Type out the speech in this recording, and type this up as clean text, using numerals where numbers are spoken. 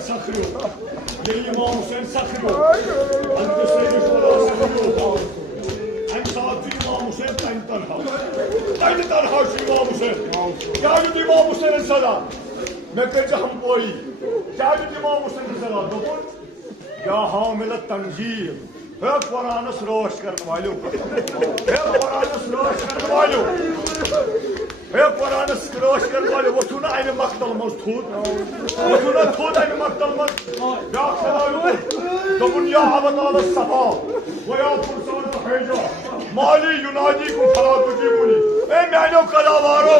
sakrıyor. Yeni İmam Hüseyin sakrıyor. Ante Seyyid Şurada sakrıyor. En saatçı İmam Hüseyin Tayyip Talha. Tayyip Talha şu İmam Hüseyin. क्या जो इमाम हुसैन सदा मैं तेरे हम कोई क्या जो इमाम हुसैन सदा दोपन या हामिल तंजीर है कुरान रोश करने वालों है कुरान रोश करने वालों है कुरान रोश करने वालों वो सुना है मक्तल मस्तूद वो सुना थोड़ा है मक्तल मस्त या खलालू दोपन या अबद अल सफा वो या फुरसान भेजो माली युनादी को फला तुझी बोली ए मैंने कलावारो